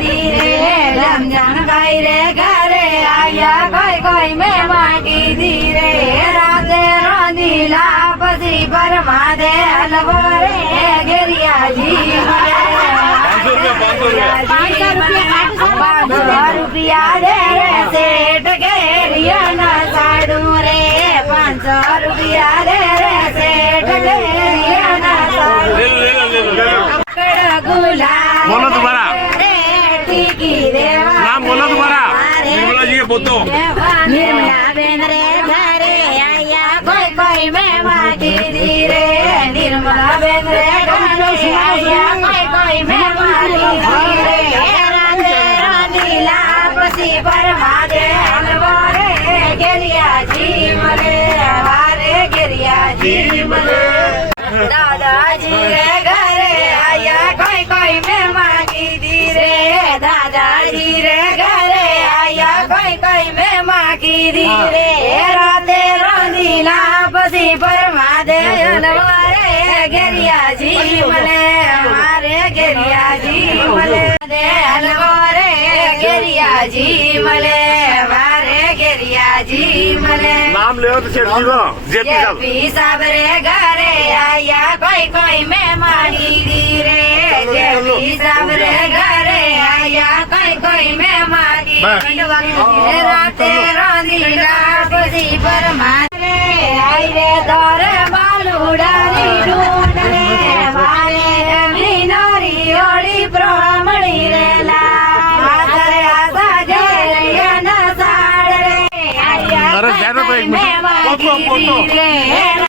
दी रे रमजान भाई रे घरे आया कोई कोई में मांगी दी रे राते रोंदीला पसी परमा दे हलवो रे गिरिया जी 500 रुपया दे रे सेठ घेरिया ना साड़ू रे 500 रुपया दे रे सेठ घेरिया ना साड़ू गुलाब बोलो दोबारा नाम बोलो दोबारा निर्मला जी बोतो निर्मला बेन रे घरे आया कोई कोई में माटी दी रे निर्मला बेन रे घरे आया कोई कोई में माटी दी रे राधे राधीला पसी परमा दे हलवा रे गिरिया जी मले हमारे गिरिया जी मले दादाजी रे घरे आया कोई कोई में मांगी दी रे दादाजी रे घरे आया कोई कोई में मांगी दी रे राते रोंदीला पसी परमा दे हलवारे गिरिया जी मले हमारे गिरिया जी मले दे हलवारे गिरिया जी मले हमारे गिरिया जी मले नाम ले जेपी साहब रे घरे आया कोई कोई में मांगी दी रे जेपी साहब रे घरे आया कोई कोई में मांगी दी राते रोंदीला पसी परमा रे आई रे दौर बालूडानी ढूंढ रे मारे मीनारी ओड़ी ब्राह्मणी रे ला आदर आसा जय न साड़ रे आया अरे ज़्यादा तो एक मिनट। में मांगी दी रे